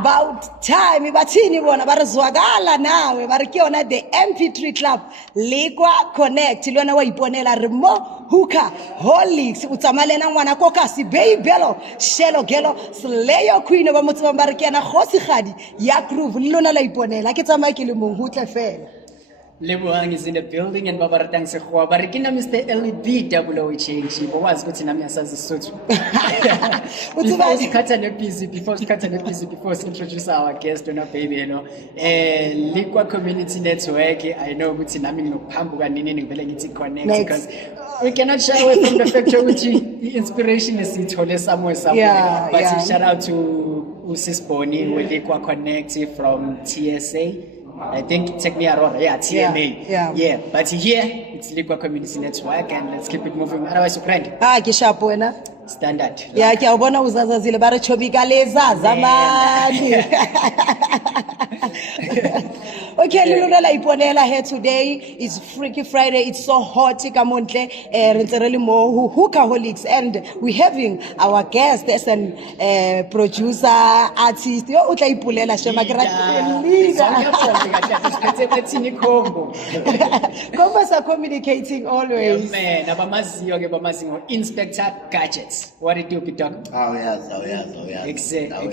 About time, bathini bona barizwakala nawe barikiona the MP3 Club Liqua Connect lona wa iponela remo hooker holics utsamalena ngwana koka si baybelo shelo gelo sleyo queen ba motse ba barikiana khosigadi ya groove lona la iponela ke tsamaya ke le mong hutle fela. Lebohang is in the building and Baba Ratang Sekhoa. Barikina Mr. LED double O change. But what's good in Amiasa Sotu? Before we introduce our guest, baby, Liqua Community Network. I know what's in Amin Pambuga Nini Velagiti Connect because we cannot shy away from the fact that the inspiration is somewhere. Yeah, but yeah. Shout out to Usis Boni with Liqua Connect from TSA. I think take me around, TMA. Yeah. But here it's Liqua Community Network, and let's keep it moving. Otherwise, you friend. Kishapo wena. Standard. Yeah, ke ubona uzazazile bare chobika leza zamani. Okay, Lulula la iponela here today. It's Freaky Friday. It's so hot. Kamontle, really more hookaholics, and we're having our guest as an producer, artist. Yo utla ipulela shema Combos are communicating always. Man, abamaziyo Inspector Gadgets. What do you do, dog? Oh yes. Exactly.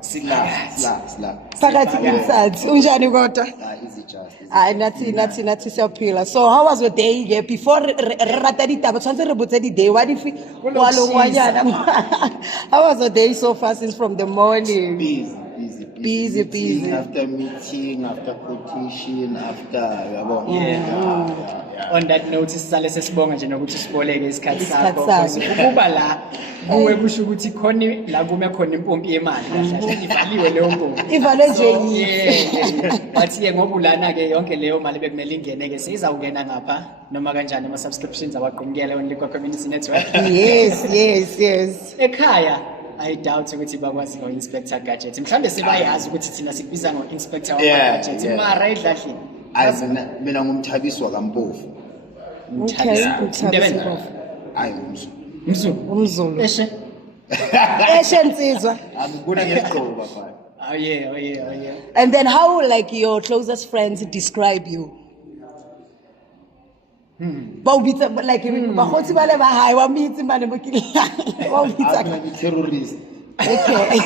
Slap. Phakathi inside. Unjani kodwa? Easy just. Hayi nathi siyaphila. So how was your day here before re rata ditaba tshwantse re botse di day wa di fi kwalo ngwanyana. How was your day so far since from the morning? Busy. Meeting after meeting, after quotation, after On that note, sisale sesibonga nje nokuthi siboleke isikhathi sakho. sakho. Ukuba la kuwe kusho ukuthi khona la kume khona impompi yemali kahle ivaliwe leyo mpompi. Ivale nje Yeah. Bathi ngoba ulana ke yonke leyo mali bekumele ingene ke seyizawungena ngapha noma kanjani ama subscriptions abaqhubukela on Liqua Community Network. Yes. Ekhaya I doubt ukuthi bakwazi ngo-Inspector Gadget. Mhlambe sebayazi ukuthi thina sikubiza ngo-Inspector Gadget. Mara idlahlini. Mina ngumthabisi wakampofu. Okay. Hayi Umzulu. Eshe Nsizwa. angibona ngegqoba bafana. Oh yeah. And then how like your closest friends describe you? Bawubitsa like bagotsi ba le ba hae wa mitsi mane mo ke bawubitsa I'm a terrorist. okay.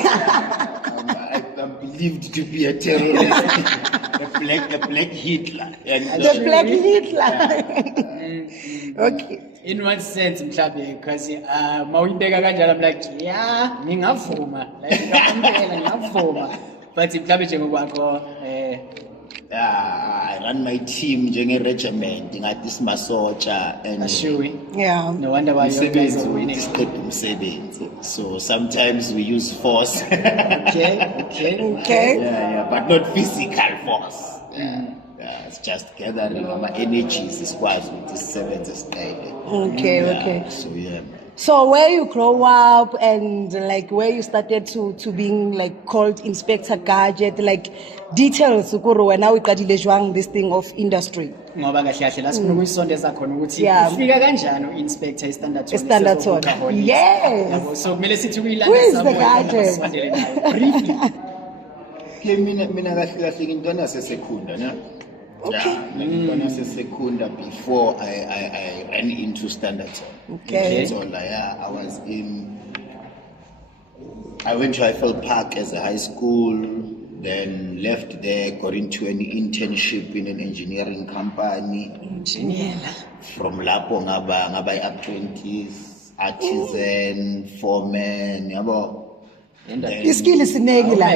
I'm believed to be a terrorist. a black Hitler. The black Hitler. Okay. In one sense mhlambe because mawuyibeka kanjalo I'm like yeah ngingavuma like ngiyavuma but mhlambe njengokwakho I run my team njenge-regiment ngathi simasotsha and Ashui. Yeah. No wonder why you guys are winning. umsebenzi. So sometimes we use force. Okay. Yeah, but not physical force. It's just gathering our energies isikwazi ukuthi sisebenze siqede. Okay. So yeah. So where you grow up and like where you started to being like called Inspector Gadget, like details ukuru wena uqadile jwang this thing of industry. Ngoba kahle la sifuna ukuyisondeza khona ukuthi Yeah. ufika kanjani uinspector eStandard Standard. Yes. So kumele sithi kuyilanda Who is the gadget? Briefly. Ke mina kahle intwana sesekunda na. Okay. Intwana sesekunda before I ran into Standard. Okay. So I went to Eiffel Park as a high school, then left there, got into an internship in an engineering company. From lapho ngaba apprentice, artisan, foreman, yabo. Iskill isiningi la.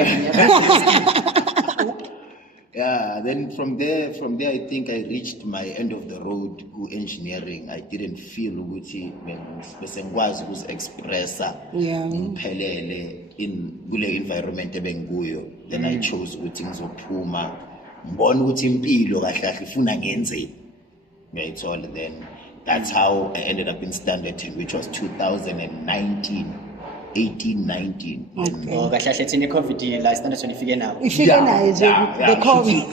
Yeah, then from there I think I reached my end of the road to engineering. I didn't feel ukuthi bese ngikwazi ukuziexpressa ngiphelele in kule environment ebengikuyo. Then I chose ukuthi ngizophuma ngibona ukuthi impilo kahle kahle ifuna ngenzeni. Ngiyayithola. Then that's how I ended up in Standard 10, which was 2019. 18-19. Okay. Oh, kahle kahle thina iCovid la Standard 20 ifike nawo. Ifike nayo nje the COVID.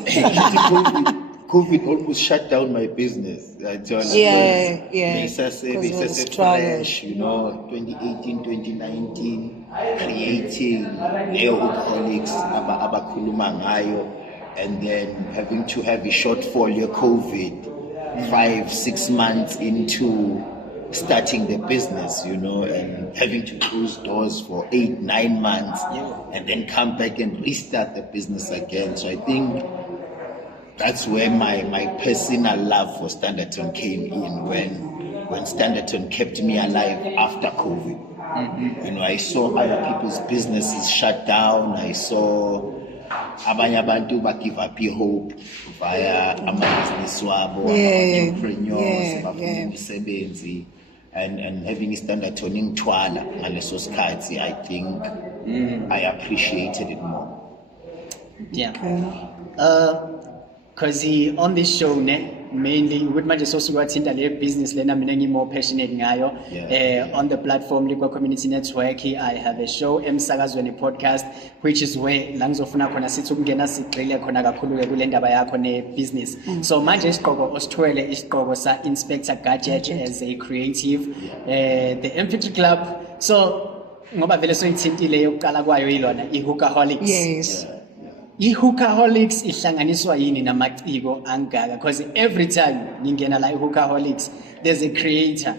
COVID almost shut down my business. I tell you. Yeah. They say fresh, 2018, 2019. creating leyo Hookaholics abakhuluma ngayo, and then having to have a shortfall your COVID 5-6 months into starting the business, you know, and having to close doors for 8-9 months, and then come back and restart the business again. So I think that's where my personal love for Standerton came in, when Standerton kept me alive after COVID. You know, I saw other people's businesses shut down. I saw abanye abantu ba give up hope via ama-business wabo, entrepreneurs, bafuna imisebenzi, and having Standerton ingithwala ngaleso sikhathi, I think I appreciated it more. Yeah. Because on this show, mainly with my also what's in the business, I'm more passionate ngayo. On the platform Liqua Community Network, I have a show, Emsakazweni podcast, which is where langizofuna khona sithi ukungena sigqile khona kakhulu ke kule ndaba yakho ne business. So manje isiqoko osithwele isiqoko sa Inspector Gadget as a creative, the Empathy Club. So ngoba vele soyithintile yokuqala kwayo ilona iHookaholics. Yes. iHookaholics ihlanganiswa yini namaciko angaka? Because every time ngingena la iHookaholics, there's a creator,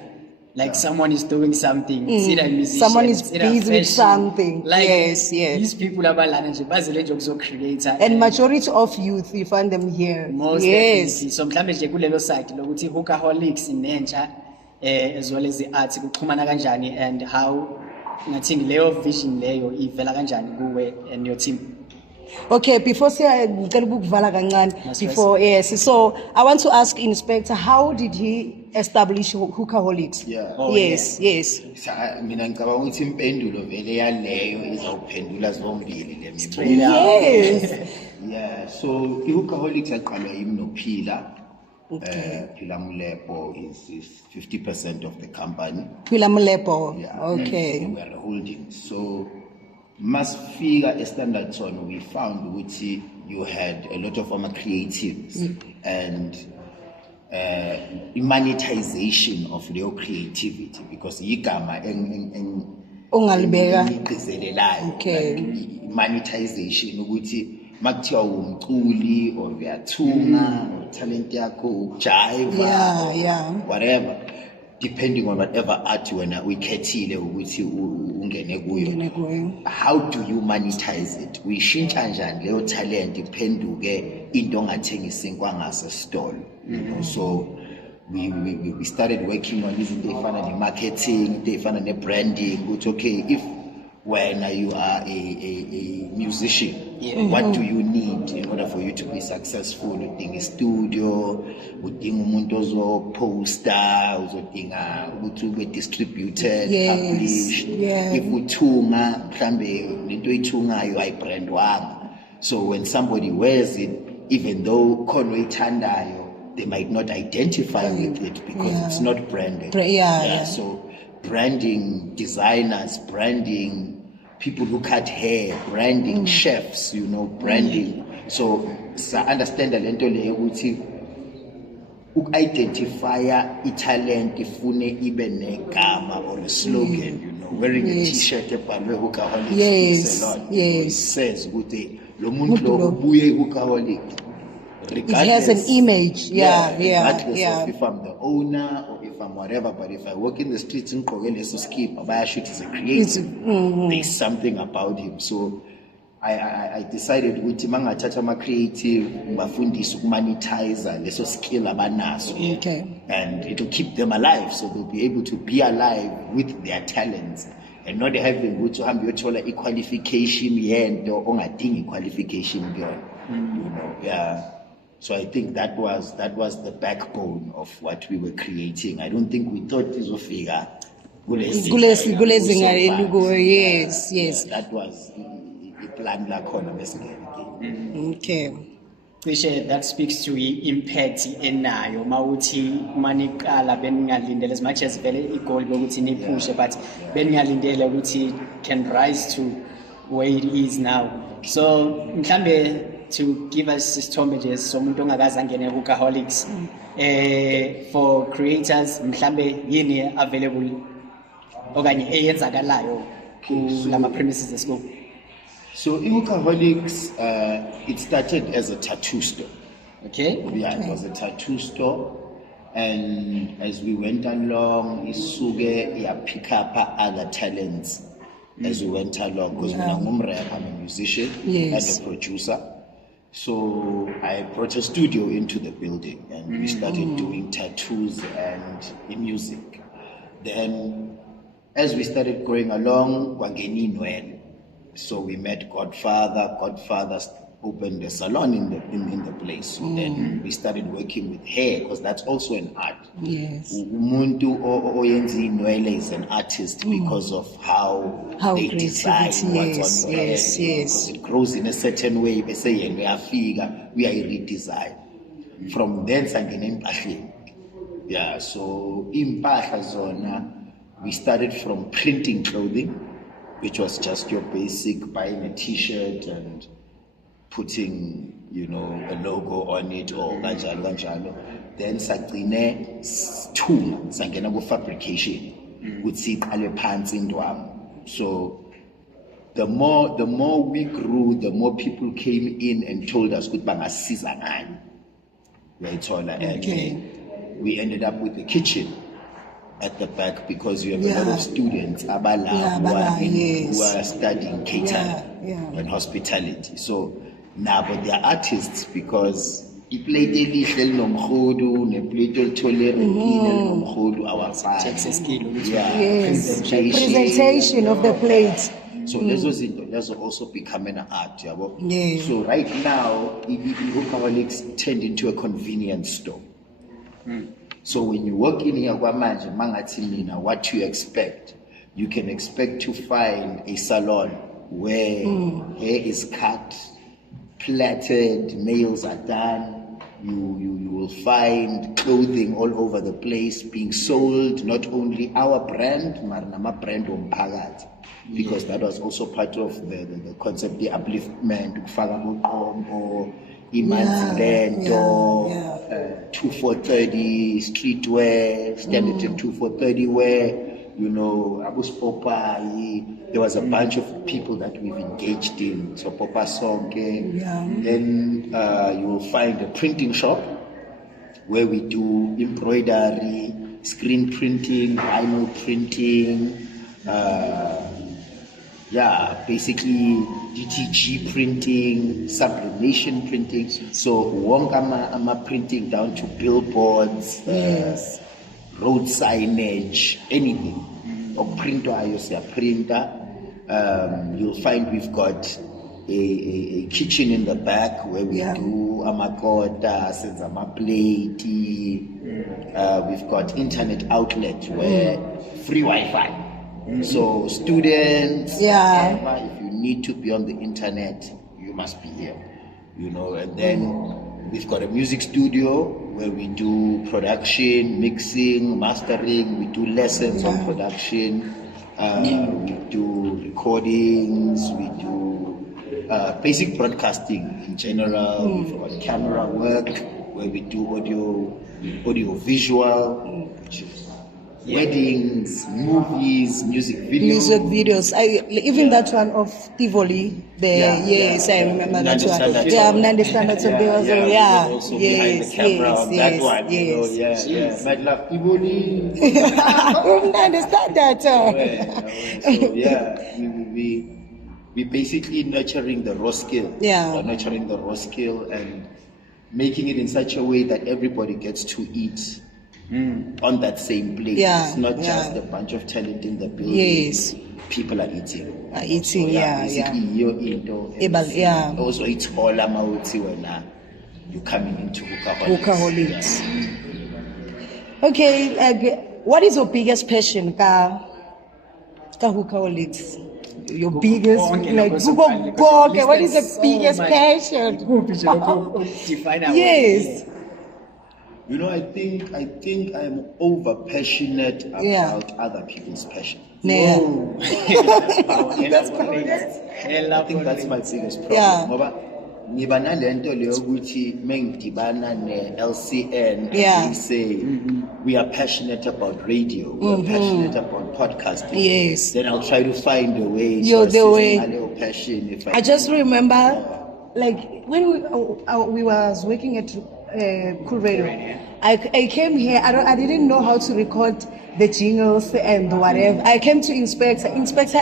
like someone is doing something. It's either a musician, Someone is it's either busy with fashion. something. Like Yes. these people abalana nje bazile nje ukuzo creator. And majority of youth, you find them here. Most Yes. definitely. So mhlambe nje kulelo side lokuthi iHookaholics nentsha as well as the arts kuxhumana kanjani, and how ngathi leyo vision leyo ivela kanjani kuwe and your team. Okay, before before yes, so I want to ask Inspector, how did he establish Hookaholics? Yeah. Yes, yes. Mina ngicabanga ukuthi impendulo vele yaleyo izawuphendula zombili le mibuzo. Yes. Yeah, so iHookaholics yaqalwa yimi noPhila. Phila Molepo is 50% of the company. Phila Molepo. Yeah. Okay. We were holding. So must figure a Standerton, we found which you had a lot of creatives and monetization of their creativity, because yigama Ungalibeka. Okay. Monetization ukuthi makuthiwa umculi or uyathunga or talent yakho ujive, whatever, depending on whatever art wena uyikhethile ukuthi ungene kuyo. How do you monetize it? Uyishintsha kanjani leyo talent iphenduke into ongathengiswa ngase store, you know? So we started working on izinto ezifana ne-marketing, into ezifana ne-branding, ukuthi okay, if when you are a musician, what do you need in order for you to be successful? Udinga studio, udinga umuntu ozoposter, uzodinga ukuthi ube distributed, published. If uthunga mhlambe lento oyithungayo ayibrandwanga, so when somebody wears it, even though khona oyithandayo, they might not identify with it because it's not branded. So branding designers, branding people who cut hair, branding chefs, you know, branding. So understand the lento leyo ukuthi identify talent ifune ibe negama or a slogan, you know, wearing a t-shirt ebhalwe Hookaholics is a lot. It says ukuthi lo muntu lo ubuye Hookaholic. It has an image, regardless of if I'm the owner or if I'm whatever, but if I walk in the streets in Kogele skip, Abayashut is a creative. There's something about him. So I decided ukuthi mangathatha ama creative bafundise ukumonetize leso skill abanaso. And it will keep them alive, so they'll be able to be alive with their talents and not having ukuthi uhambe uyothola i-qualification yento ongadingi qualification kuyona. You know, so I think that was the backbone of what we were creating. I don't think we thought izofika kulezinga elikuwo. Yes. That was the plan lakhona basically. Okay. Cishe that speaks to impact enayo mawuthi maniqala beningalindele as much as vele igoal bokuthi niphushe, but beningalindele ukuthi can rise to where it is now. So mhlambe to give us isithombe nje somuntu ongakaze angene Hookaholics, for creators mhlambe yini available okanye eyenzakalayo kulama premises esiko? So Hookaholics, it started as a tattoo store. Okay. Yeah, it was a tattoo store. And as we went along, isuke ya pick up other talents as we went along. Because when I'm a musician and a producer. So I brought a studio into the building and we started doing tattoos and music. Then as we started going along, Wangeni Noel. So we met Godfather. Godfather opened a salon in the place. Then we started working with hair because that's also an art. Yes. Umuntu oyenzi Noel is an artist because of how they design what's on hair. Yes. Because it grows in a certain way. They say we are redesign. From then sangene impahla. Yeah, so impahla zona we started from printing clothing, which was just your basic buying a t-shirt and putting, a logo on it or kanjalo. Then sagcine sithunga sangena ku fabrication ukuthi iqale phansi indwami. So the more we grew, the more people came in and told us ukuthi bangasiza ngani. Uyayithola, and we ended up with the kitchen at the back because you have a lot of students who are studying catering and hospitality. So now, but they are artists because iplate elihle linomkhodu neplate olitholerekile linomkhodu awafani. Presentation of the plate. So lezo also become an art, yabo. So right now, Hookaholics turned into a convenience store. So when you walk in here, what you expect? You can expect to find a salon where hair is cut, plaited, nails are done. You will find clothing all over the place being sold, not only our brand, Marnama brand Mpagat, because that was also part of the concept, the upliftment, or Imanzilento, 2430 streetwear, standard 2430 wear, Abus Popeye. There was a bunch of people that we've engaged in. So Popa Sonke. Then you will find a printing shop where we do embroidery, screen printing, vinyl printing, basically DTG printing, sublimation printing. So I'm printing down to billboards, road signage, anything. Or printer, I use a printer. You'll find we've got a kitchen in the back where we do amakota, plate. We've got internet outlet where free Wi-Fi. So students, if you need to be on the internet, you must be here. And then we've got a music studio where we do production, mixing, mastering. We do lessons on production. We do recordings. We do basic broadcasting in general. We've got camera work where we do audio visual, which is weddings, movies, music videos. Even that one of Tivoli there. I remember that one. I understand that one. Also behind the camera on that one. Might love Tivoli. I understand that. We basically nurturing the raw skill. Nurturing the raw skill and making it in such a way that everybody gets to eat on that same plate. It's not just a bunch of talent in the building. People are eating. Also, it's all amauti when you're coming into Hookaholics. Okay, what is your biggest passion, ka Hookaholics? Your biggest, what is the biggest passion? Yes. I think I'm over passionate about other people's passion. That's I think that's my biggest problem. ngiba nalento leyo ukuthi mengidibana ne-LCN, Yeah. they say we are passionate about radio, we are passionate about podcasting. Yes. Then I'll try to find a way Yo, to the assist way- ngaleyo passion. If I just remember, like when we was working at Cool Radio, I came here. I didn't know how to record the jingles and whatever. I came to Inspector. Inspector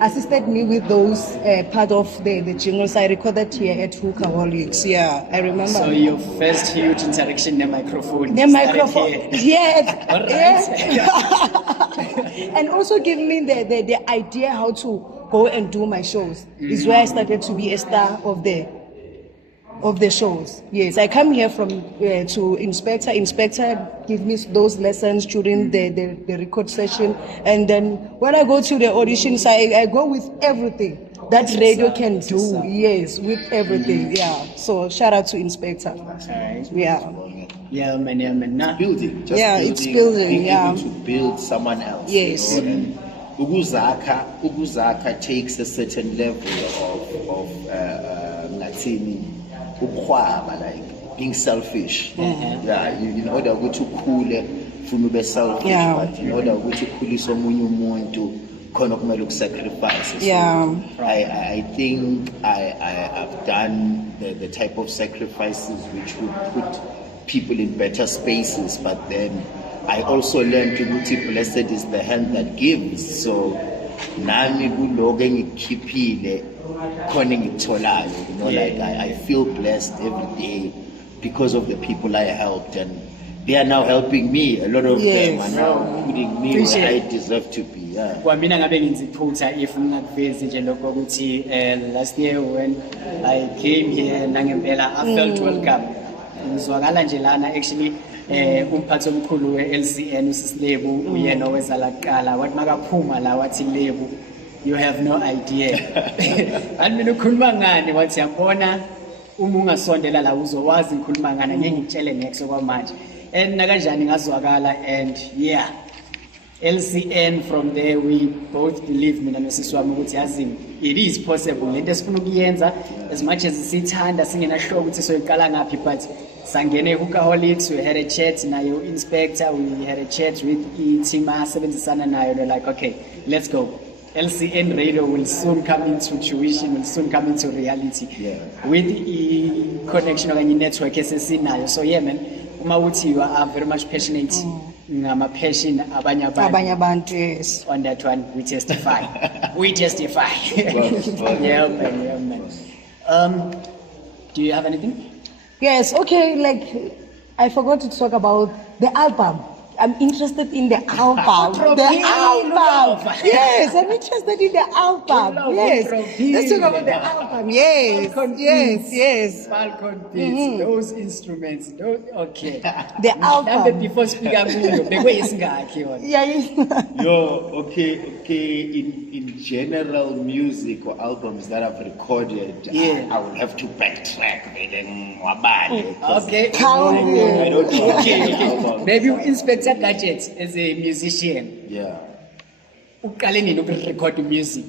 assisted me with those part of the jingles. I recorded here at Hookaholics. Yeah, I remember. So your first huge interaction, the microphone. The started microphone, here. yes, All right. yes. And also give me the idea how to go and do my shows. Is where I started to be a star of the shows. Yes, I come here from to Inspector. Inspector give me those lessons during the record session, and then when I go to the auditions, I go with everything that radio can do. Yes, with everything. Yeah. So shout out to Inspector. Alright. Yeah. Yeah, man, yeah, man. Nah. building, just Yeah, building, it's building, being yeah. able to build someone else. Yes. You know, and ukuzakha takes a certain level of ngathini ukhwaba, like being selfish. Yeah, in order ukuthi ukhule ufuna ube selfish, Yeah. but in order ukuthi ukhulise omunye umuntu khona kumele ukusacrifice. So Yeah. I think I've done the type of sacrifices which would put people in better spaces, but then I also learned ukuthi blessed is the hand that gives. So nami kuloko engikhiphile khona engikutholayo, you know, like I feel blessed every day because of the people I helped, and they are now helping me. A lot of them Yes. are now putting me where Appreciate I it. deserve to be. Yeah. Kwamina ngabe ngiziphutha if ngingakuvezi nje lokho ukuthi last year when I came here nangempela I felt welcome. Ngizwakala nje lana actually umphathi omkhulu we-LCN uSisilebu uyena owezala kuqala wathi makaphuma la wathi Lebu you have no idea. Ani mina ukhuluma ngani wathi yabona uma ungasondela la uzowazi ngikhuluma ngani ngeke ngitshele next kwamanje and nakanjani ngazwakala and yeah LCN from there we both believe mina nosisi wami ukuthi yazi it is possible lento esifuna ukuyenza as much as sithanda singenasho ukuthi soyiqala ngaphi but sangene Hookaholics, we had a chat nayo Inspector, we had a chat with team asebenzisana nayo. They're like, okay, let's go. LCN radio will soon come into fruition, will soon come into reality. Yeah. With the connection okanye network esesinayo. So yeah man, uma uthi you are very much passionate ngama passion abanye Abanye abantu. abantu, yes. On that one we testify. We testify. Well, Yeah man. Do you have anything? Yes, okay, like I forgot to talk about the album. I'm interested in the album. The album. Yes, I'm interested in the album. Yes. Let's talk about the album. Yes. Yes. Falcon beats, those instruments, those, okay. The Mhlambe album. before speaker kuyo, bekuyisingakhi yona. Yeah. Yo, okay. In general, music or albums that I've recorded, Yeah. I will have to backtrack. Then wabale, 'cause Okay. Count I don't know. Okay. Maybe Inspector Gadget as a musician. Yeah. Uqale nini ukurecord music?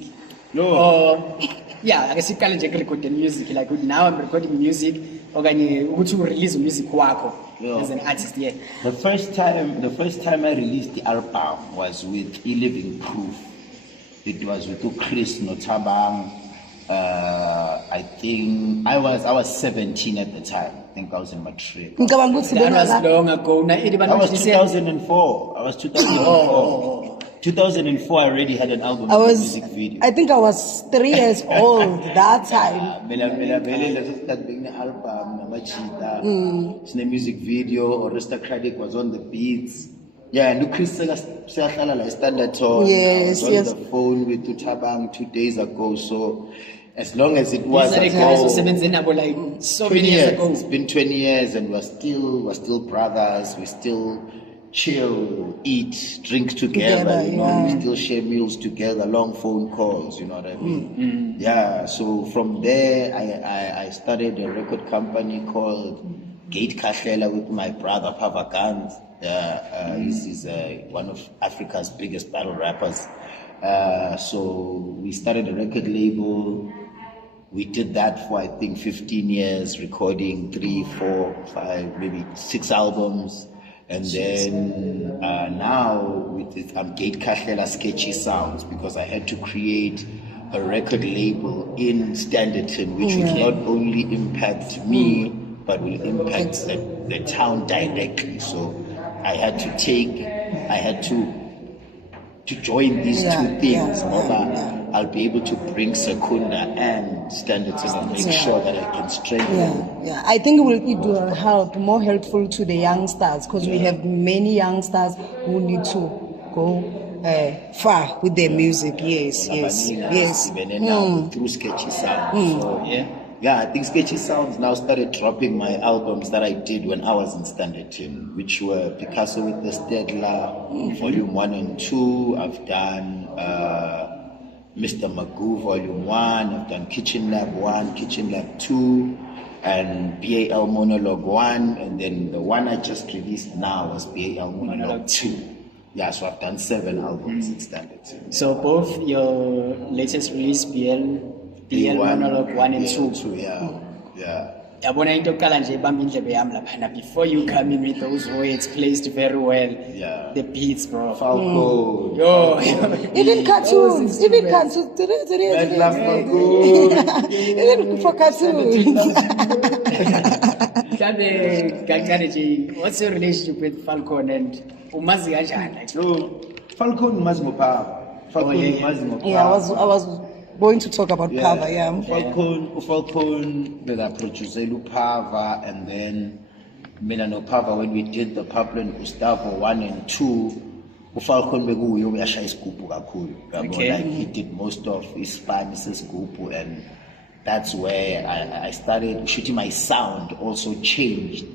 No. Or yeah, ake siqale nje ukurecord music like now I'm recording music okanye ukuthi urelease music wakho Yeah. as an artist, yeah. The first time I released the album was with E-Living Proof. It was with Chris Notabang. I think I was 17 at the time. I think I was in matric. Ngicabanga ukuthi That was bona long ago. Na That was 2004. I was 2004. 2004, I already had an album I with a was music video. I think I was 3 years old that time. Mina vele leso sikhathi bekune-album namajita sine-music video. Aristocratic was on the beats. Yeah, and Chris seyahlala la e-Standard Tone. Yes, I was yes. on the phone with Utabang 2 days ago. So as long as it was These are the guys who ago, sebenze nabo like so 20 many years years. ago. It's been 20 years, and we're still brothers. We still chill, eat, drink together. Together, You know, yeah. we still share meals together, long phone calls. You know what I mean? Yeah. So from there, I started a record company called Gate Kahlela with my brother Pavakant. He's one of Africa's biggest battle rappers. So we started a record label. We did that for, I think, 15 years, recording 3, 4, 5, maybe 6 albums. And then now with it, I'm Gate Kahlela Sketchy Sounds, because I had to create a record label in Standerton, which will not only impact me, but will impact the town directly. So I had to join these two things. I'll be able to bring Secunda and Standerton and make sure that I can strengthen. Yeah, I think it will help, more helpful to the youngsters, because we have many youngsters who need to go far with their music. Yes. Even now through Sketchy Sounds. So, yeah, I think Sketchy Sounds now started dropping my albums that I did when I was in Standerton, which were Picasso with the Stedler, Volume 1 and 2. I've done Mr. Magoo Volume 1. I've done Kitchen Lab 1, Kitchen Lab 2, and BAL Monologue 1. And then the one I just released now was BAL Monologue 2. Yeah, so I've done 7 albums in Standerton. So both your latest release, BL Monologue 1 and 2. Yeah. Yabona into yokuqala nje ibamba indlebe yami laphana, before you come in with those words placed very well. Yeah. The beats, bro. Falco. Yo. Even cartoons. Even cartoons. Even for cartoons. What's your relationship with Falcon and umazi kanjani? No, Falcon Mazmopa. Yeah, I was going to talk about Pava, Falcon, the producer Pava, and then Milano Pava, when we did the Pablo and Gustavo 1 and 2, Falcon Begu Yomiasha is Kupu Kakul. Like he did most of his Spanish Kupu, and that's where I started shooting. My sound also changed.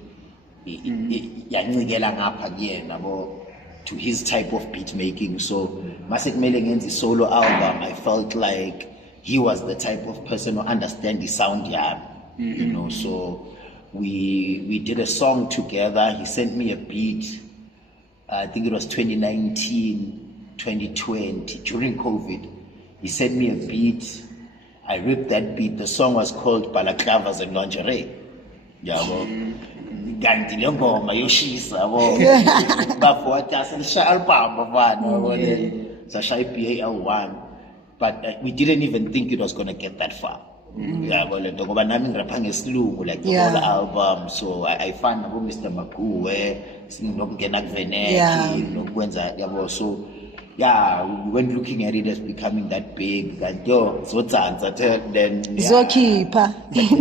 To his type of beat making. So Masek Melengen's solo album, I felt like he was the type of person who understands the sound, you know. So we did a song together. He sent me a beat. I think it was 2019, 2020, during COVID. He sent me a beat. I ripped that beat. The song was called Balaclavas and Lingerie. Yeah, well, kanti le ngoma yoshisa yabo bafowatha sisha album bafana sashaya BAL1, but we didn't even think it was going to get that far. Yabo lento ngoba nami ngirapha ngesilungu like the whole album. So I found abo Mr. Magoo sinokungena kuveneki nokwenza yabo. So yeah, we went looking at it as becoming that big, that then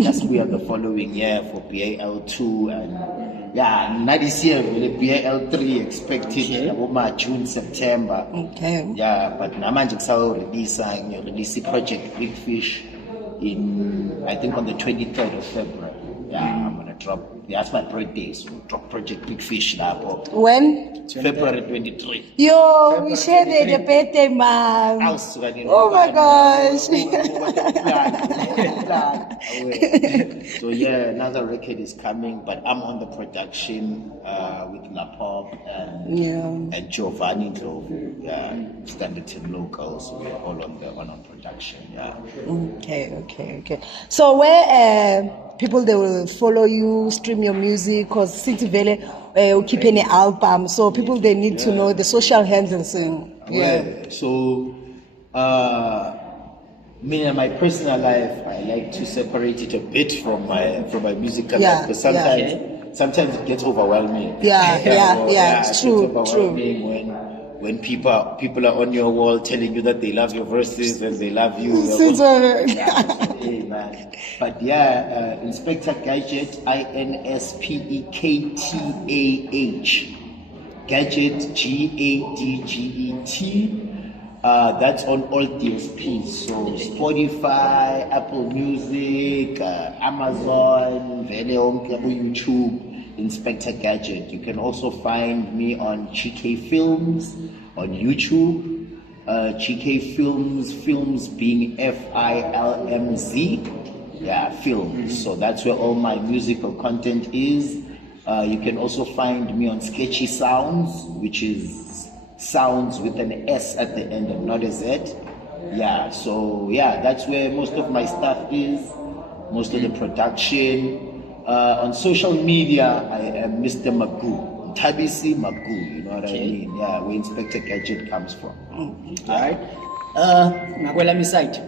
just we are the following year for BAL2, and this year BAL3 expected about June, September. Yeah, but namanje release project Big Fish in, I think, on the 23rd of February. Yeah, I'm gonna drop. That's my birthday, so drop Project Big Fish now. When? February 23. Yo, we share the birthday, man. Oh my gosh. So yeah, another record is coming, but I'm on the production with Napop and Giovanni Ndlovu, Standerton locals. So we're all on production. Okay. So where people, they will follow you, stream your music, because since Vele you keep any album, so people, they need to know the social handles. So me and my personal life, I like to separate it a bit from my musical life, because sometimes it gets overwhelming. It's true. When people are on your wall telling you that they love your verses and they love you. But Inspector Gadget, INSPEKTAH, Gadget, GADGET. That's on all DSPs. So Spotify, Apple Music, Amazon, YouTube. Inspector Gadget. You can also find me on GK Films on YouTube. GK Films being FILMZ. Films. So that's where all my musical content is. You can also find me on Sketchy Sounds, which is sounds with an S at the end and not a Z. Yeah, so yeah, that's where most of my stuff is, most of the production. On social media, I am Mr. Magoo, Tabisi Magoo, you know what I mean? Yeah, where Inspector Gadget comes from. Alright. Ngakwelami side,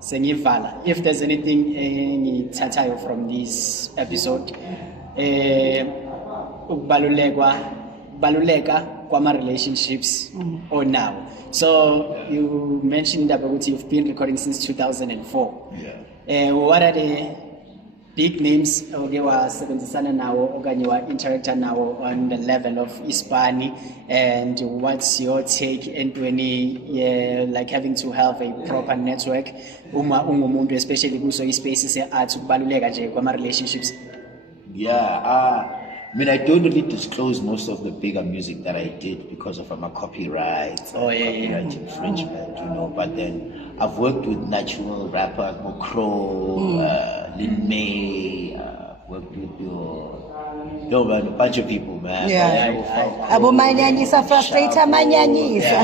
sengivala. If there's anything ngithathayo from this episode, baluleka kwama relationships or now. So you mentioned about you've been recording since 2004. Yeah. What are the big names oke wasebenzisana nawo okanye wa-interacta nawo on the level of Ispani, and what's your take entweni like having to have a proper network uma ungumuntu especially kuso ispace se-art ukubaluleka nje kwama-relationships? Yeah, I mean, I don't really disclose most of the bigger music that I did because of my copyright, copyright infringement, you know. But then I've worked with natural rappers, Mokro, Lin May, worked with a bunch of people, man. Yeah. Abo manyanyisa, frustrator manyanyisa.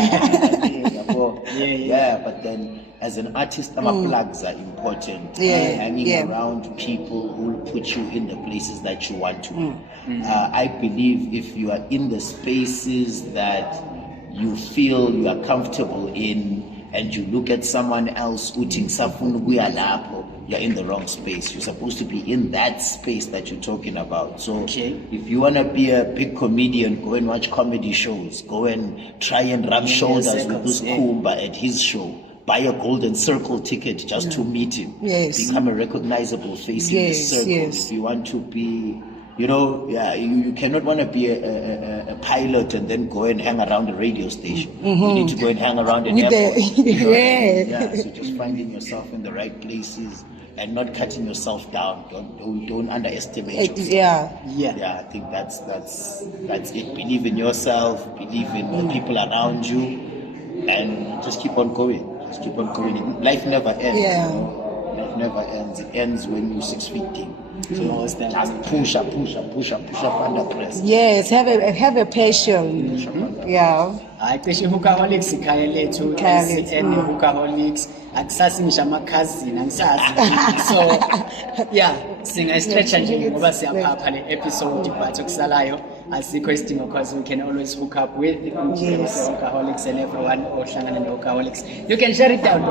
Yeah, but then as an artist, plugs are important. Hanging around people who will put you in the places that you want to. I believe if you are in the spaces that you feel you are comfortable in, and you look at someone else, you're in the wrong space. You're supposed to be in that space that you're talking about. So if you want to be a big comedian, go and watch comedy shows. Go and try and rub shoulders with this Kumba at his show. Buy a golden circle ticket just to meet him. Become a recognizable face in the circle. If you want to be, you know, you cannot want to be a pilot and then go and hang around a radio station. You need to go and hang around an airport. So just finding yourself in the right places and not cutting yourself down. Don't underestimate yourself. I think that's it. Believe in yourself. Believe in the people around you, and just keep on going. Just keep on going. Life never ends. You know? Life never ends. It ends when you're 6 feet deep. So just push up under press. Yes, have a passion. I cishe Hookaholics ikhaya lethu and Hookaholics akusasi ngisho amakhazini angisazi. So singa-stretcha nje ngoba siyaphapha le episode, but okusalayo asikho isidingo because we can always hook up with Hookaholics and everyone ohlangana ne-Hookaholics. You can share it down.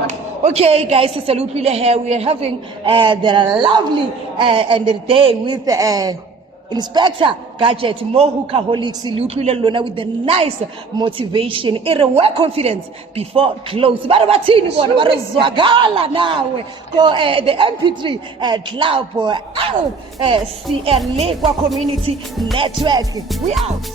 Okay, guys, it's Salutile here. We are having the lovely and the day with Inspector Gadget, more Hookaholics, Lutwile Lona with the nice motivation, work confidence before close. Barabatini, Zwagala now. Go the MP3 club or CL Lake Community Network. We out.